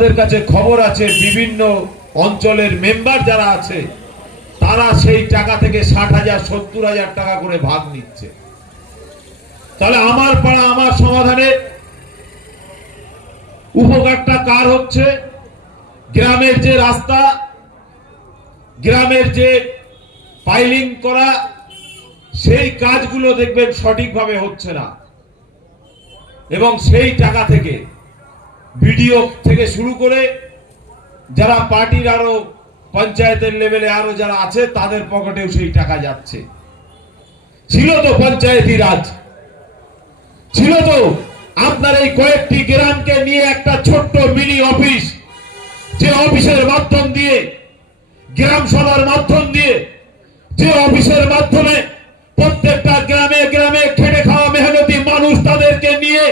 আমাদের কাছে খবর আছে বিভিন্ন অঞ্চলের মেম্বার যারা আছে তারা সেই টাকা থেকে 60,000 70,000 টাকা করে ভাগ নিচ্ছে। তাহলে আমার পাড়া আমার সমাধানে উপকারটা কার হচ্ছে? গ্রামের যে রাস্তা, গ্রামের যে পাইলিং করা, সেই কাজগুলো দেখবেন সঠিকভাবে হচ্ছে না, এবং সেই টাকা থেকে বিডিও থেকে শুরু করে যারা পার্টির আরো পঞ্চায়েতের লেভেলে আরো যারা আছে তাদের পকেটেও সেই টাকা যাচ্ছে। ছিল তো পঞ্চায়েতি রাজ, ছিল তো আপনার এই কয়েকটি গ্রামকে নিয়ে একটা ছোট্ট মিনি অফিস, যে অফিসের মাধ্যম দিয়ে, গ্রাম সভার মাধ্যম দিয়ে, যে অফিসের মাধ্যমে প্রত্যেকটা গ্রামে গ্রামে খেটে খাওয়া মেহনতি মানুষ তাদেরকে নিয়ে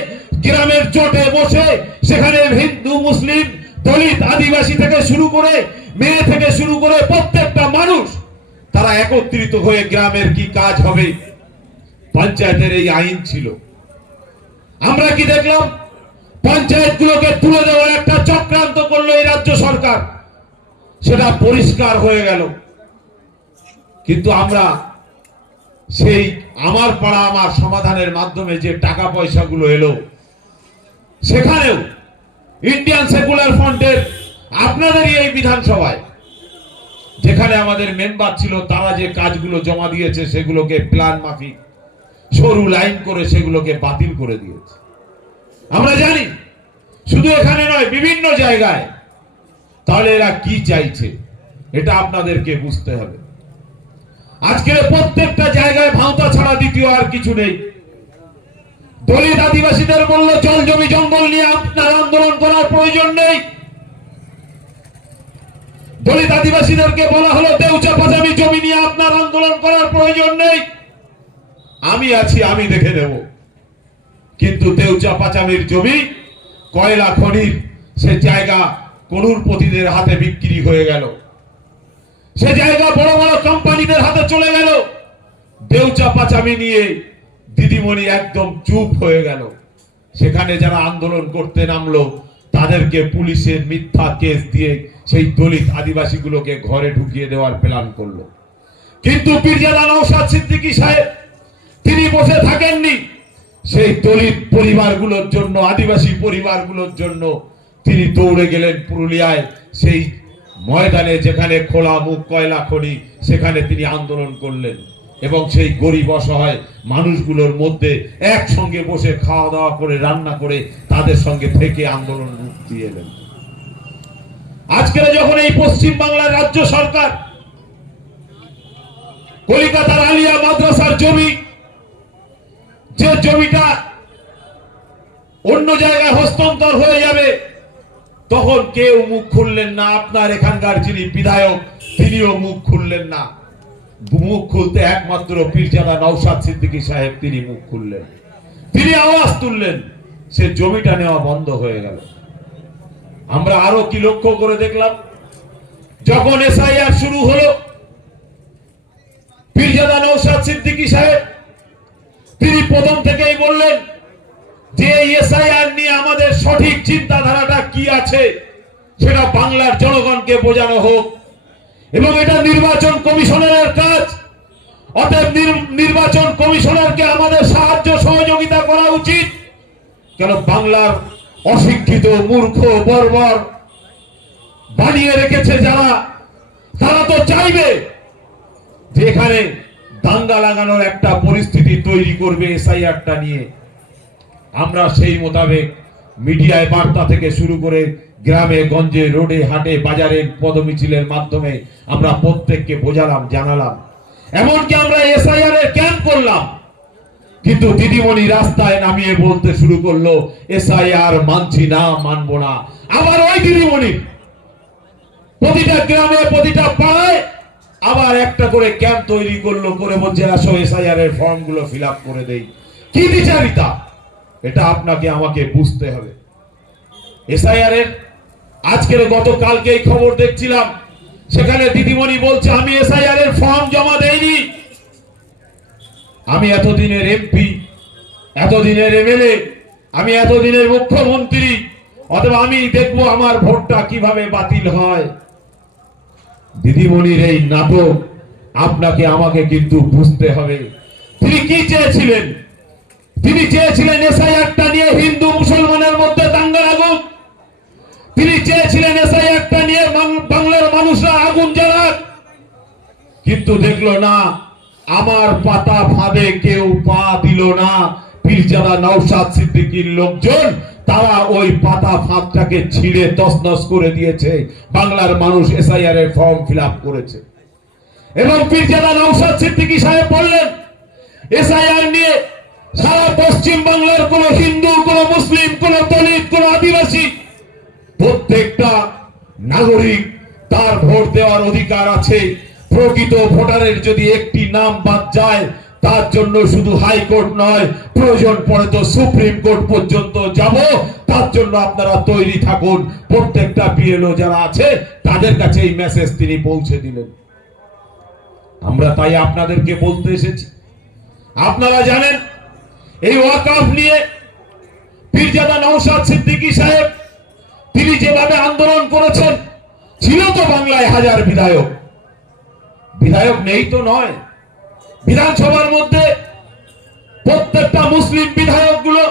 গ্রামের জোটে বসে সেখানে হিন্দু মুসলিম দলিত আদিবাসী থেকে শুরু করে মেয়ে থেকে শুরু করে প্রত্যেকটা মানুষ তারা একত্রিত হয়ে গ্রামের কি কাজ হবে পঞ্চায়েতের এই আইন ছিল। আমরা কি দেখলাম? পঞ্চায়েতগুলোকে তুলে দেওয়ার একটা চক্রান্ত করলো এই রাজ্য সরকার, সেটা পরিষ্কার হয়ে গেল। কিন্তু আমরা সেই আমার পাড়া আমার সমাধানের মাধ্যমে যে টাকা পয়সাগুলো এলো, সেখানেও ইন্ডিয়ান সেকুলার ফ্রন্টের আপনাদেরই এই বিধানসভায় যেখানে আমাদের মেম্বার ছিল তারা যে কাজগুলো জমা দিয়েছে সেগুলোকে প্ল্যান মাফিক সরু লাইন করে সেগুলোকে বাতিল করে দিয়েছে। আমরা জানি শুধু এখানে নয়, বিভিন্ন জায়গায়। তাহলে এরা কি চাইছে এটা আপনাদেরকে বুঝতে হবে। আজকে প্রত্যেকটা জায়গায় ভাঁওতা ছাড়া দ্বিতীয় আর কিছু নেই। দলিত আদিবাসীদের বলল জল জমি জঙ্গল নিয়ে আপনার আন্দোলন করার প্রয়োজন নেই। দলিত আদিবাসীদেরকে বলা হলো দেউচা পাচামি জমি নিয়ে আপনার আন্দোলন করার প্রয়োজন নেই, আমি আছি, আমি দেখে নেব। কিন্তু দেউচা পাচামির জমি, কয়লা খনির সে জায়গা করুরপতিদের হাতে বিক্রি হয়ে গেল, সে জায়গা বড় বড় কোম্পানিদের হাতে চলে গেল। দেউচা পাচামি নিয়ে দিদিমণি একদম চুপ হয়ে গেল। সেখানে যারা আন্দোলন করতে নামলো তাদেরকে পুলিশের মিথ্যা কেস দিয়ে সেই দলিত আদিবাসীগুলোকে ঘরে ঢুকিয়ে দেওয়ার প্ল্যান করলো। কিন্তু পীরজাদা নওশাদ সিদ্দিকী সাহেব তিনি বসে থাকেননি। সেই দলিত পরিবারগুলোর জন্য, আদিবাসী পরিবারগুলোর জন্য তিনি দৌড়ে গেলেন পুরুলিয়ায়, সেই ময়দানে যেখানে খোলা মুখ কয়লা খনি, সেখানে তিনি আন্দোলন করলেন এবং সেই গরিব অসহায় মানুষগুলোর মধ্যে একসঙ্গে বসে খাওয়া দাওয়া করে রান্না করে তাদের সঙ্গে থেকে আন্দোলন রূপ দিয়ে এলেন। আজকে যখন এই পশ্চিম বাংলার রাজ্য সরকার কলকাতার আলিয়া মাদ্রাসার জমি, যে জমিটা অন্য জায়গায় হস্তান্তর হয়ে যাবে, তখন কেউ মুখ খুললেন না। আপনার এখানকার যিনি বিধায়ক তিনিও মুখ খুললেন না। মুখ খুলতে একমাত্র পীরজাদা নওশাদ সিদ্দিকী সাহেব তিনি মুখ খুললেন, তিনি আওয়াজ তুললেন, সে জমিটা নেওয়া বন্ধ হয়ে গেল। আমরা আরো কি লক্ষ্য করে দেখলাম, যখন এসআইআর শুরু হলো, পীরজাদা নওশাদ সিদ্দিকী সাহেব তিনি প্রথম থেকেই বললেন যে এসআইআর নিয়ে আমাদের সঠিক চিন্তাধারাটা কি আছে সেটা বাংলার জনগণকে বোঝানো হোক, এবং এটা নির্বাচন কমিশনারের কাজ। অতএব নির্বাচন কমিশনারকে আমাদের সাহায্য সহযোগিতা করা উচিত। কেন বাংলার অশিক্ষিত মূর্খ বর্বর বানিয়ে রেখেছে যারা, তারা তো চাইবে যে এখানে দাঙ্গা লাগানোর একটা পরিস্থিতি তৈরি করবে এসআইআরটা নিয়ে। আমরা সেই মোতাবেক মিডিয়ায় বার্তা থেকে শুরু করে গ্রামে গঞ্জে রোডে হাটে বাজারে পদমিছিলের মাধ্যমে আমরা প্রত্যেককে বোঝালাম, জানালাম। এমনকি আমরা এসআইআর এর ক্যাম্প করলাম। কিন্তু দিদিমণি রাস্তায় নামিয়ে বলতে শুরু করলো এসআইআর মানছি না, মানবো না। আবার ওই দিদিমণি প্রতিটা গ্রামে প্রতিটা পাড়ায় আবার একটা করে ক্যাম্প তৈরি করলো, করে বলছে আসো এসআইআর এর ফর্ম গুলো ফিল আপ করে দেই। কি বিচারিতা, এটা আপনাকে আমাকে বুঝতে হবে। এসআইআর এর আজকের গতকালকেই খবর দেখছিলাম, সেখানে দিদিমণি বলছে আমি এসআইআর এর ফর্ম জমা দেইনি। আমি এতদিনের এমপি, এতদিনের এমএলএ, আমি এতদিনের মুখ্যমন্ত্রী, অথবা আমি দেখবো আমার ভোটটা কিভাবে বাতিল হয়। দিদিমণির এই নাটক আপনাকে আমাকে কিন্তু বুঝতে হবে। তিনি কি চেয়েছিলেন? তিনি চেয়েছিলেন এসআইআরটা নিয়ে হিন্দু মুসলমানের মধ্যে দাঙ্গা লাগুক। তিনি চেয়েছিলেন এসআইআরটা নিয়ে বাংলার মানুষরা আগুন জ্বালাক। কিন্তু দেখলো না, আমার পাতা ফাঁদে কেউ পা দিল না। পীরজাদা নওশাদ সিদ্দিকীর লোকজন তারা ওই পাতা ফাঁদটাকে ছিঁড়ে তছনছ করে দিয়েছে। বাংলার মানুষ এসআইআর এর ফর্ম ফিল আপ করেছে এবং পীরজাদা নওশাদ সিদ্দিকী সাহেব বললেন এসআইআর নিয়ে সারা পশ্চিম বাংলার কোন হিন্দু, কোন মুসলিম, কোন দলিত, কোন আদিবাসী প্রত্যেকটা নাগরিক তার ভোট দেওয়ার অধিকার আছে। প্রকৃত ভোটারের যদি একটি নাম বাদ যায় তার জন্য শুধু হাইকোর্ট নয়, প্রয়োজন পড়ে তো সুপ্রিম কোর্ট পর্যন্ত যাব। তার জন্য আপনারা তৈরি থাকুন। প্রত্যেকটা বিএলও যারা আছে তাদের কাছে এই মেসেজ তিনি পৌঁছে দিলেন। আমরা তাই আপনাদেরকে বলতে এসেছি, আপনারা জানেন এই ওয়াকফ নিয়ে পীরজাদা নওশাদ সিদ্দিকী সাহেব তিনি যেভাবে আন্দোলন করেছেন, ছিল তো বাংলায় হাজার বিধায়ক। বিধায়ক নেই তো নয়, বিধানসভার মধ্যে প্রত্যেকটা মুসলিম বিধায়ক গুলো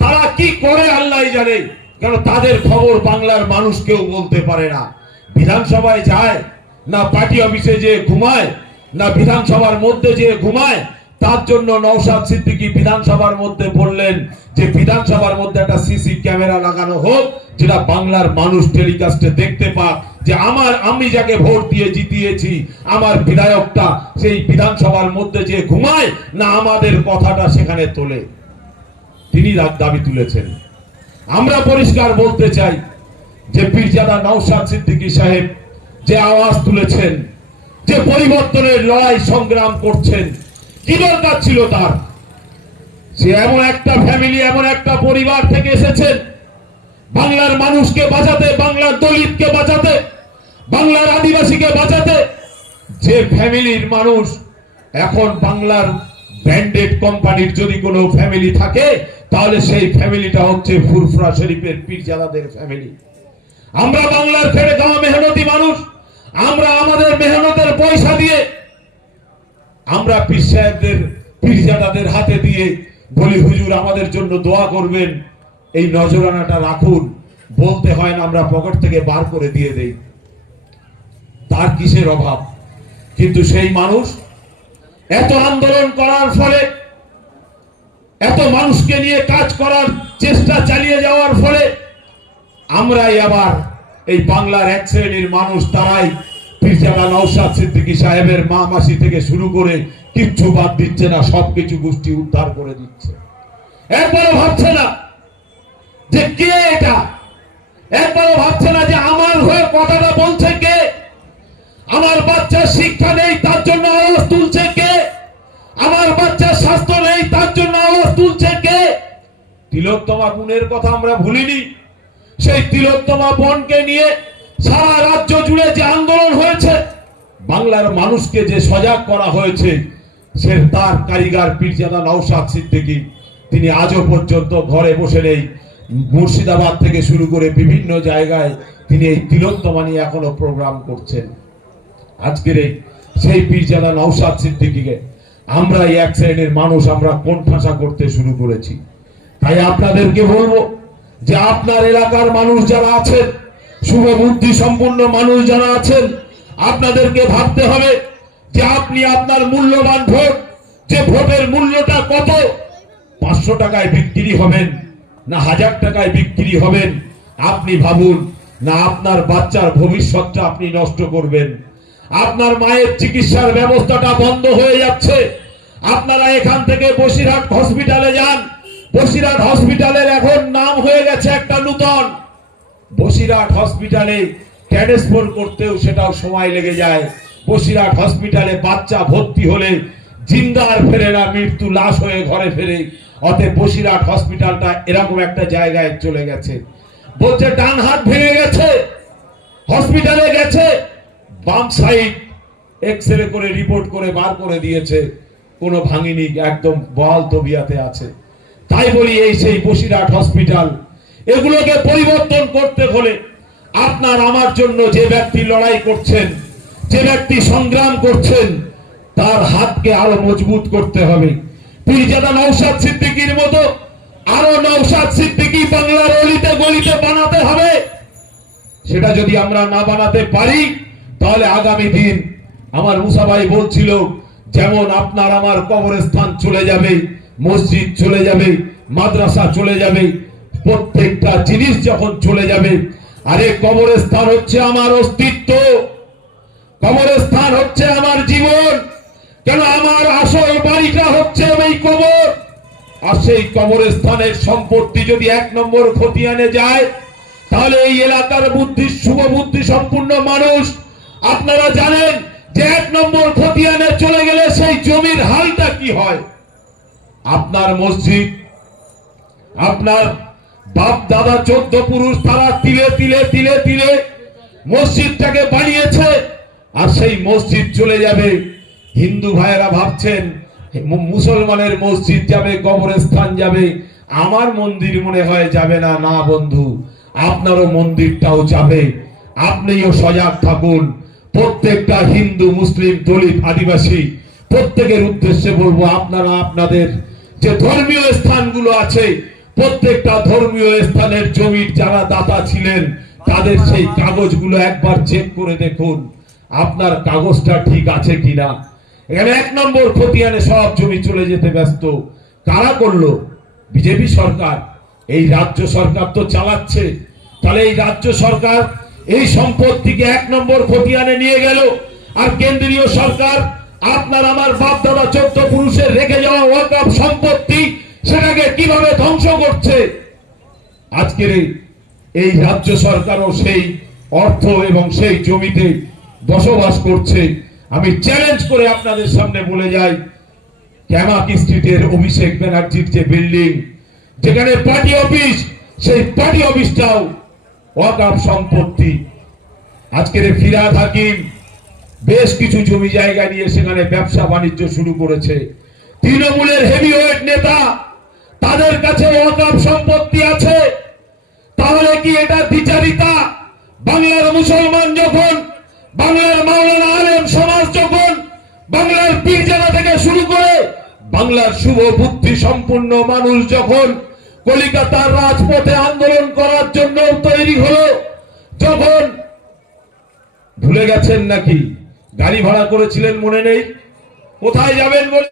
তারা কি করে আল্লাহ জানে, কারণ তাদের খবর বাংলার মানুষ কেউ বলতে পারে না। বিধানসভায় যায় না, পার্টি অফিসে যে ঘুমায় না, বিধানসভার মধ্যে যে ঘুমায়। তার জন্য নওশাদ সিদ্দিকী বিধানসভার মধ্যে বললেন যে বিধানসভার মধ্যে একটা সিসি ক্যামেরা লাগানো হোক, যেটা বাংলার মানুষ টেলিকাস্টে দেখতে পাক যে আমি যাকে ভোট দিয়ে জিতিয়েছি আমার বিধায়কটা সেই বিধানসভার মধ্যে যে ঘুমায় না আমাদের কথাটা সেখানে তোলে। তিনি দাবি তুলেছেন। আমরা পরিষ্কার বলতে চাই যে পীরজাদা নওশাদ সিদ্দিকী সাহেব যে আওয়াজ তুলেছেন, যে পরিবর্তনের লড়াই সংগ্রাম করছেন, কি দরকার ছিল তার? সে এমন একটা ফ্যামিলি, এমন একটা পরিবার থেকে এসেছেন বাংলার মানুষকে বাঁচাতে, বাংলার দলিতকে বাঁচাতে, বাংলার আদিবাসীকে বাঁচাতে। যে ফ্যামিলির মানুষ এখন বাংলার ব্র্যান্ডেড কোম্পানির যদি কোনো ফ্যামিলি থাকে তাহলে সেই ফ্যামিলিটা হচ্ছে ফুরফুরা শরীফের পীরজাদাদের ফ্যামিলি। আমরা বাংলার খেটে খাওয়া মেহনতি মানুষ, আমরা আমাদের মেহনতের পয়সা দিয়ে আমরা পীর সাহেবদের, পীরজাদাদের হাতে দিয়ে বলি হুজুর আমাদের জন্য দোয়া করবেন, এই নজরানাটা রাখুন। বলতে হয় না, আমরা পকেট থেকে বার করে দিয়ে দেই। তার কিসের অভাব? কিন্তু সেই মানুষ এত আন্দোলন করার ফলে, এত মানুষকে নিয়ে কাজ করার চেষ্টা চালিয়ে যাওয়ার ফলে আমরাই আবার এই বাংলার এক শ্রেণীর মানুষ তারাই পীরজাদা নওশাদ সিদ্দিকী সাহেবের মা মাসি থেকে শুরু করে কিচ্ছু বাদ দিচ্ছে না, সবকিছু গোষ্ঠী উদ্ধার করে দিচ্ছে। একবারও ভাবছে না যে কে এটা, একবারও ভাবছে না যে আমার হয়ে কথাটা বলছে কে, আমার বাচ্চার শিক্ষা নেই তার জন্য আওয়াজ তুলছে কে, আমার বাচ্চার স্বাস্থ্য নেই তার জন্য আওয়াজ তুলছে কে। তিলোত্তমা বোনের কথা আমরা ভুলিনি। সেই তিলোত্তমা বোনকে নিয়ে সারা রাজ্য জুড়ে যে আন্দোলন হয়েছে, বাংলার মানুষকে যে সজাগ করা হয়েছে, সে তার কারিগর পীরজাদা নওশাদ সিদ্দিকী। তিনি আজও পর্যন্ত ঘরে বসে নেই, মুর্শিদাবাদ থেকে শুরু করে বিভিন্ন জায়গায় তিনি এই তিলোত্তমা নিয়ে এখনো প্রোগ্রাম করছেন। আজকের এই সেই পীরজাদা নওশাদ সিদ্দিকীকে আমরা এই এক শ্রেণীর মানুষ আমরা কোণঠাসা করতে শুরু করেছি। তাই আপনাদেরকে বলবো যে আপনার এলাকার মানুষ যারা আছেন, শুভ বুদ্ধি সম্পন্ন মানুষ যারা আছেন, আপনাদেরকে ভাবতে হবে যে আপনি আপনার মূল্যবান ভোট, যে ভোটের মূল্যটা কত, 500 টাকায় বিক্রি হবেন না 1000 টাকায় বিক্রি হবেন, আপনি ভাবুন। না আপনার বাচ্চার ভবিষ্যৎটা আপনি নষ্ট করবেন। আপনার মায়ের চিকিৎসার ব্যবস্থাটা বন্ধ হয়ে যাচ্ছে। আপনারা এখান থেকে বসিরহাট হসপিটালে যান, বসিরহাট হসপিটালের এখন নাম হয়ে গেছে একটা নূতন। বসিরহাট হসপিটালে ট্রান্সফার করতেও সেটাও সময় লেগে যায়। বসিরহাট হসপিটালে বাচ্চা ভর্তি হলে জিন্দা আর ফেরে না, মৃত্যু লাশ হয়ে ঘরে ফেরে। অতএব বসিরহাট হসপিটালটা এরকম একটা জায়গায় চলে গেছে। বলছে ডান হাত ভেঙে গেছে, হসপিটালে গেছে, বাম সাইড এক্সরে করে রিপোর্ট করে বার করে দিয়েছে, কোনো ভাঙিনি, একদম বহাল তবিয়াতে আছে। তাই বলি এই সেই বসিরহাট হসপিটাল, এগুলোকে পরিবর্তন করতে হলে আপনার আমার জন্য যে ব্যক্তি লড়াই করছেন, যে ব্যক্তি সংগ্রাম করছেন, তার হাতকে আরো মজবুত করতে হবে। পীরজাদা নওশাদ সিদ্দিকীর মতো আরো নওশাদ সিদ্দিকী বাংলার অলিতে গলিতে বানাতে হবে। সেটা যদি আমরা না বানাতে পারি, তাহলে আগামী দিন আমার মুসা ভাই বলছিল, যেমন আপনার আমার কবরস্থান চলে যাবে, মসজিদ চলে যাবে, মাদ্রাসা চলে যাবে, প্রত্যেকটা জিনিস যখন চলে যাবে, আরে কবরস্থান হচ্ছে আমার অস্তিত্ব, কবরস্থান হচ্ছে আমার জীবন। কেন আমার আসল বাড়িটা হচ্ছে এই কবর। আর সেই কবরস্থানের সম্পত্তি যদি 1 নম্বর খতিয়ানে যায়, তাহলে এই এলাকার শুভ বুদ্ধি সম্পূর্ণ মানুষ আপনারা জানেন যে 1 নম্বর খতিয়ানে চলে গেলে সেই জমির হালটা কি হয়। আপনার মসজিদ, আপনার বাপ দাদা 14 পুরুষ তারা তিলে তিলে তিলে তিলে মসজিদটাকে বানিয়েছে, আর সেই মসজিদ চলে যাবে। হিন্দু ভাইয়েরা ভাবছেন মুসলমানের মসজিদ যাবে, কবরস্থান যাবে, আমার মন্দির মনে হয় যাবে না। না বন্ধু, আপনারও মন্দিরটাও যাবে। আপনিও সজাগ থাকুন। প্রত্যেকটা হিন্দু, মুসলিম, দলিত, আদিবাসী প্রত্যেকের উদ্দেশ্যে বলবো, আপনারা আপনাদের যে ধর্মীয় স্থানগুলো আছে, প্রত্যেকটা ধর্মীয় স্থানের জমির যারা দাতা ছিলেন, তাদের সেই কাগজগুলো একবার চেক করে দেখুন আপনার কাগজটা ঠিক আছে কিনা। এখানে 1 নম্বর খতিয়ানে সব জমি চলে যেতে ব্যস্ত। কারা করলো? বিজেপি সরকার। এই রাজ্য সরকার তো চালাচ্ছে। তাহলে এই রাজ্য সরকার এই সম্পত্তিকে 1 নম্বর খতিয়ানে নিয়ে গেল, আর কেন্দ্রীয় সরকার আপনার আমার বাপ দাদা 14 পুরুষের রেখে যাওয়া ওয়াকফ সম্পত্তি সেটাকে কিভাবে ধ্বংস করছে। আজকের এই রাজ্য সরকারও সেই অর্থ এবং সেই জমিতে বসবাস করছে। আমি চ্যালেঞ্জ করে আপনাদের সামনে বলে যাই, ক্যামাকি স্ট্রিটের অভিষেক ব্যানার্জির যে বিল্ডিং, যেখানে পার্টি অফিস, সেই পার্টি অফিসটাও ওয়াকফ সম্পত্তি। আজকের ফিরহাদ হাকিম বেশ কিছু জমি জায়গা নিয়ে সেখানে ব্যবসা বাণিজ্য শুরু করেছে। তৃণমূলের হেভিওয়েট নেতা, তাদের কাছে ওয়াকফ সম্পত্তি আছে। তাহলে কি এটা দ্বিচারিতা? বাংলার মুসলমান যখন, বাংলার মাওলানা আলেম সমাজ যখন, বাংলার পীরজাদা থেকে শুরু করে বাংলার শুভ বুদ্ধি সম্পূর্ণ মানুষ যখন কলিকাতার রাজপথে আন্দোলন করার জন্য তৈরি হলো, যখন ভুলে গেছেন নাকি গাড়ি ভাড়া করেছিলেন? মনে নেই? কোথায় যাবেন বলে